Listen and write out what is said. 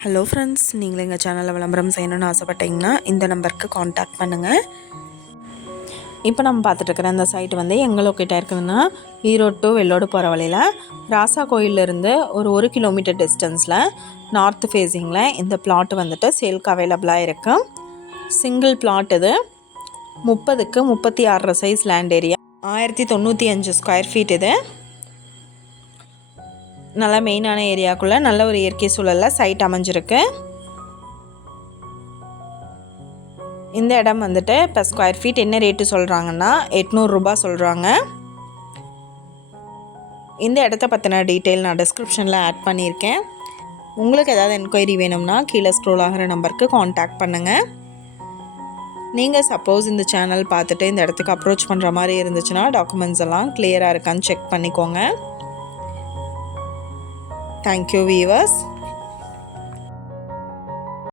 Hello friends நீங்கள் எங்கள் சேனலில் விளம்பரம் செய்யணும்னு ஆசைப்பட்டீங்கன்னா இந்த நம்பருக்கு காண்டாக்ட் பண்ணுங்கள் இப்போ நம்ம பார்த்துட்டு இருக்கிற அந்த சைட் வந்து எங்கே லொக்கேட்டாக இருக்குதுன்னா ஈரோடு டு வெள்ளோடு போகிற வழியில் ராசா கோயிலிருந்து ஒரு ஒரு கிலோமீட்டர் டிஸ்டன்ஸில் நார்த் ஃபேஸிங்கில் இந்த பிளாட் வந்துட்டு சேல்க்கு அவைலபிளாக இருக்குது சிங்கிள் பிளாட் இது. முப்பதுக்கு முப்பத்தி ஆறரை சைஸ் லேண்ட் ஏரியா ஆயிரத்தி தொண்ணூற்றி அஞ்சு ஸ்கொயர் ஃபீட் இது. நல்ல மெயினான ஏரியாக்குள்ளே நல்ல ஒரு இயற்கை சூழலில் சைட் அமைஞ்சிருக்கு. இந்த இடம் வந்துட்டு இப்போ ஸ்கொயர் ஃபீட் என்ன ரேட்டு சொல்கிறாங்கன்னா எட்நூறுரூபா சொல்கிறாங்க இந்த இடத்த பற்றின டீட்டெயில் நான் டிஸ்கிரிப்ஷனில் ஆட் பண்ணியிருக்கேன். உங்களுக்கு ஏதாவது என்கொயரி வேணும்னா கீழே ஸ்க்ரோல் ஆகிற நம்பருக்கு காண்டாக்ட் பண்ணுங்கள் நீங்கள் சப்போஸ் இந்த சேனல் பார்த்துட்டு இந்த இடத்துக்கு அப்ரோச் பண்ணுற மாதிரி இருந்துச்சுன்னா டாக்குமெண்ட்ஸ் எல்லாம் கிளியராக இருக்கான்னு செக் பண்ணிக்கோங்க. Thank you, viewers.